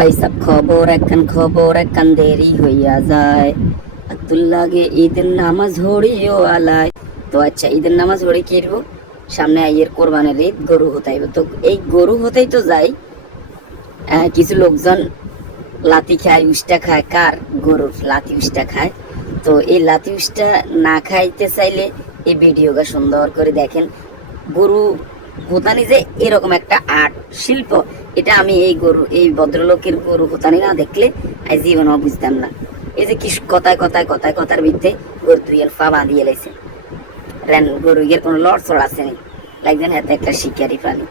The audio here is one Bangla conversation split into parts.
ভাই সব খবর একখান দেরি হইয়া যায়, আতুল লাগে ঈদের নামাজ হড়িও আলায়। তো আচ্ছা, ঈদের নামাজ হড়ি কিরবো, সামনে আইয়ের কোরবানের ঈদ, গরু হতাইব। তো এই গরু হতেই তো যাই, কিছু লোকজন লাতি খায়, উষ্টা খায়। কার? গরুর লাতি উষ্টা খায়। তো এই লাতি উষ্টা না খাইতে চাইলে এই ভিডিওটা সুন্দর করে দেখেন। গরু হোতানি যে এরকম একটা আর্ট শিল্প, এটা আমি এই ভদ্রলোকের গরু হোতানি না দেখলে জীবনও বুঝতাম না। এই যে কি কথার ভিত্তে গরু তুই ফা বাঁধিয়ে লাইছে, গরু ইয়ের কোনো লড়চড় আছে নি, লাগছেন হাতে একটা শিকারি প্রাণী।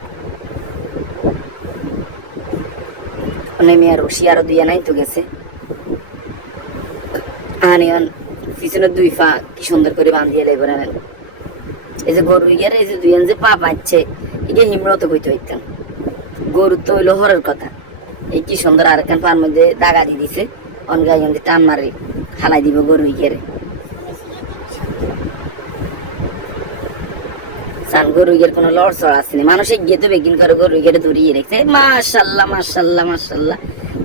নেমে আর রশি আরো দুইয়া নাই তো গেছে, আনিয়ন পিছনের দুই পা কি সুন্দর করে বাঁধিয়ে লাইব। এই যে গরু ইয়ার এই যে দুইজন যে পা পাচ্ছে, এটা হিমরত কইতে হইতাম। গরু তো হইলো হরের কথা। এই কি সুন্দর আর একখান পার মধ্যে দাগা দিয়ে দিছে, অনগাই টান মারি হালাই দিব গরু ইয়ারে। সান গরু ইয়ার কোনো লড়চড় আসেনি, মানুষ গিয়ে তো বেগিন করে গরু ইয়ারে ধরিয়ে রেখেছে। মাশাল্লাহ মাশাল্লাহ মাশাল্লাহ,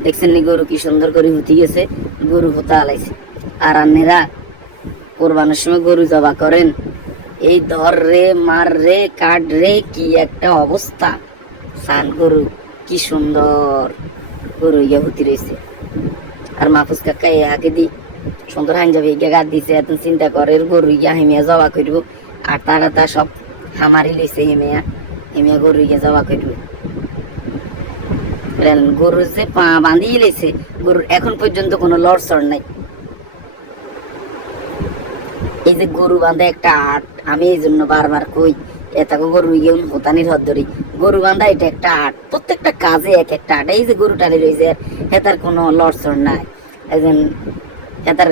দেখছেন নি গরু কি সুন্দর করে হুতি গেছে, গরু হতা আলাইছে। আর আন্নেরা কোরবানের সময় গরু জবা করেন, এই ধর রে মার রে কাট রে, কি একটা অবস্থা। সান গরু কি সুন্দর গরু ইয়া হতি রয়েছে। আর মাহফুজ কাকা এ হাকে দি সুন্দর হাইন যাবে ইয়া গাদ দিছে, এত চিন্তা করে গরু ইয়া হেমিয়া জবা করব। আর তারা সব হামারি লইছে, হেমিয়া গরু ইয়া জবা করব। গরু যে পা বাঁধিয়ে লেছে, গরুর এখন পর্যন্ত কোনো লড়চড় নাই। এই যে গরু বাঁধা একটা আর্ট, আমি এই জন্য বারবার কই এটাকে গরু ইয়ে হতানির হদ ধরি। গরু বাঁধা এটা একটা আর্ট, প্রত্যেকটা কাজে এক একটা আর্ট। এই যে গরু টানি রয়েছে, হেতার কোনো লড়চড় নাই। একজন হেতার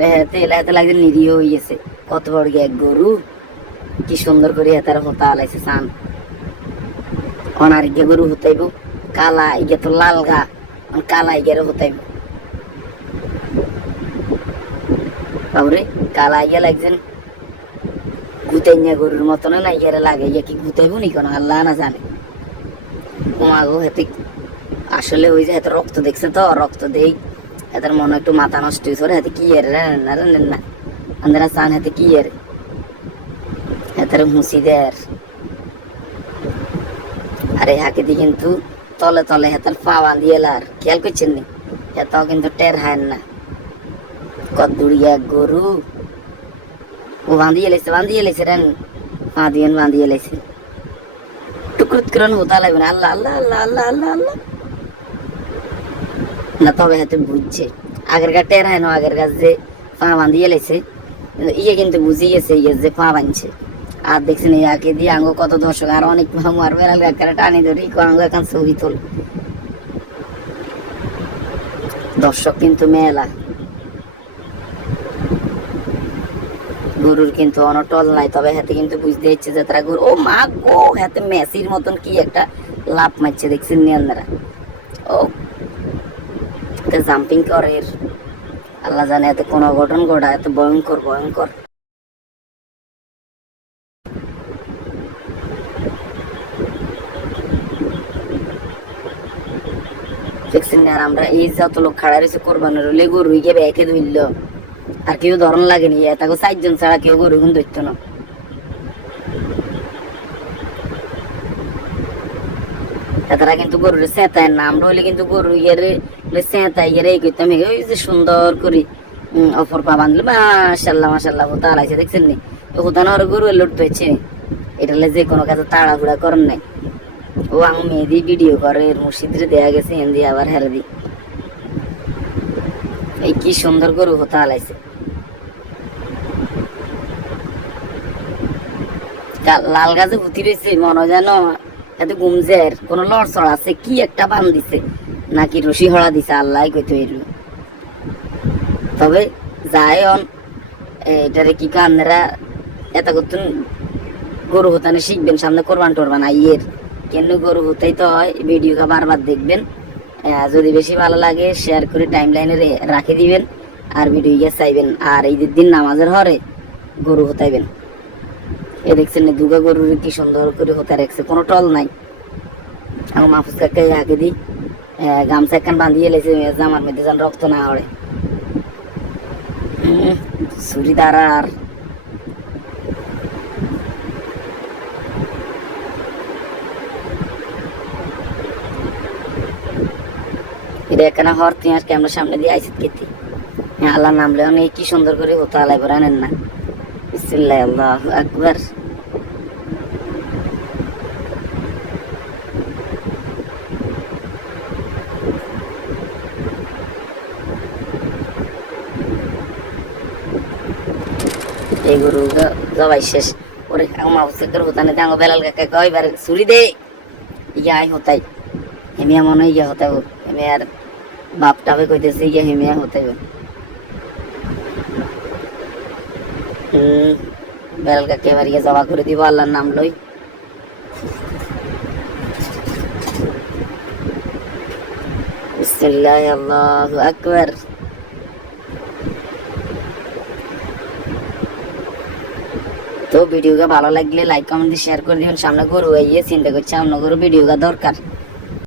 লাগছে নিরীহ হয়ে গেছে, কত বড় এক গরু, কি সুন্দর করে হেতার হতা আলাইছে। চান অনার গিয়ে গরু হতাইব, কালা ইগে তো লাল গা, কালা ইগেরও হতাইব। বাবরে কালা ইয়া লাগছেন গুতাইয়া গরুর মতন না, ইয়ারে লাগে ইয়া কি গুতাইব নি কোনো আল্লাহ না জানে। ঘুমাগো হেতে আসলে ওই যে এত রক্ত দেখছে তো, রক্ত দেই এদের মনে একটু মাথা নষ্ট হয়েছে। হাতে কি এর না আন্দারা চান, হাতে কি এর হাতের হুঁসি দের। আর এই হাকে দি কিন্তু তলে তলে হাতের পা বাঁধিয়ে লার, খেয়াল করছেন নি? এটাও কিন্তু টের হায় না। কত দুড়িয়া গরু ও বাঁধিয়ে লেছে রেন, পা দিয়ে বাঁধিয়ে লেছে। টুকরুত করে হতা লাগবে না। আল্লাহ আল্লাহ আল্লাহ আল্লাহ আল্লাহ আল্লাহ না, তবে হাতে বুঝছে আগের গা টের হয় না, আগের গাছ যে পা বাঁধিয়ে লেছে, ইয়ে কিন্তু বুঝিয়ে গেছে ইয়ে যে পা বাঁধছে। আর দেখছেন ইয়াকে দিয়ে আঙ্গ কত দর্শক, আর অনেক মার বেড়াল একেবারে টানি ধরি আঙ্গ এখন ছবি তোল। দর্শক কিন্তু মেলা, গরুর কিন্তু অনটল নাই। তবে হাতে কিন্তু বুঝতে ইচ্ছে যে তারা গরু, ও মা গো, হাতে মেসির মতন কি একটা লাভ মারছে, দেখছেন নি আপনারা? ও জাম্পিং করে, আল্লাহ জানে এত কোন অঘটন ঘটা, এত ভয়ঙ্কর ভয়ঙ্কর। দেখছেন আর আমরা এই যত লোক খাড়া রয়েছে কোরবানের হলে গরু গিয়ে ব্যাকে ধরল, আর কেউ ধরন লাগেনি। তাকে 4 জন ছাড়া কেউ গরু কিন্তু ধরতো না। তারা কিন্তু গরুর চেঁতায় না, আমরা হইলে কিন্তু গরু ইয়ে চেঁতাই ইয়ে এই করতাম। ওই যে সুন্দর করে অপর পা বাঁধলে মাশাল্লাহ মাশাল্লাহ হতা লাগছে, দেখছেন নি? হতানো আর গরু লুট পেয়েছে, এটা যে কোনো কাজে তাড়াহুড়া করেন নাই। ও আমি মেয়েদি ভিডিও করে মসজিদে দেয়া গেছে, হিন্দি আবার হেরে দি। এই কি সুন্দর গরু হতা হালাইছে, লাল গাছে হুতি রয়েছে, মনে যেন এত গুমজের কোনো লড়চড় আছে, কি একটা বান দিছে নাকি রশি হড়া দিছে, আল্লাহ কইতে হইল। তবে যাই হন, এটারে কি কান্নারা এত করতেন গরু হতানে শিখবেন, সামনে কোরবান টোরবান আইয়ের কেন গরু হতেই তো হয়। ভিডিওটা বারবার দেখবেন, যদি বেশি ভালো লাগে শেয়ার করে টাইম লাইনে রাখে দিবেন, আর ভিডিও গিয়ে চাইবেন। আর ঈদের দিন নামাজের হরে গরু হতাইবেন। এ দেখছেন দুগা গরুর কি সুন্দর করে হতে রাখছে, কোনো টল নাই। আমার মাহফুজ কাকা আগে দিই গামছা একখান বাঁধিয়ে লেছে জামার মধ্যে যেন রক্ত না হরে ছুরি দ্বারা আর এটা একখানা হর তুই আর ক্যামেরার সামনে দিয়ে আইসিত কেতি আল্লাহ নামলে অনেক কি সুন্দর করে হতো আলাই করে আনেন না বিসমিল্লাহ আল্লাহু আকবার এই গরু জবাই শেষ ওরে আমার সেকর হতানে দাঙ্গো বেলাল কাকা কয়বার ছুরি দে ইয়া আই হতাই হেমিয়া মনে ইয়া হতাই হেমিয়ার বাপ টাপে কইতেছে ইয়া হেমিয়া হতাই বেলাল কাকা এবার ইয়া জবা করে দিব আল্লাহর নাম লই বিসমিল্লাহ আল্লাহু আকবার তো ভিডিওটা ভালো লাগলে লাইক কমেন্ট শেয়ার করে দিবেন সামনে গরু আইয়ে চিন্তা করছি আপনার গরু ভিডিওটা দরকার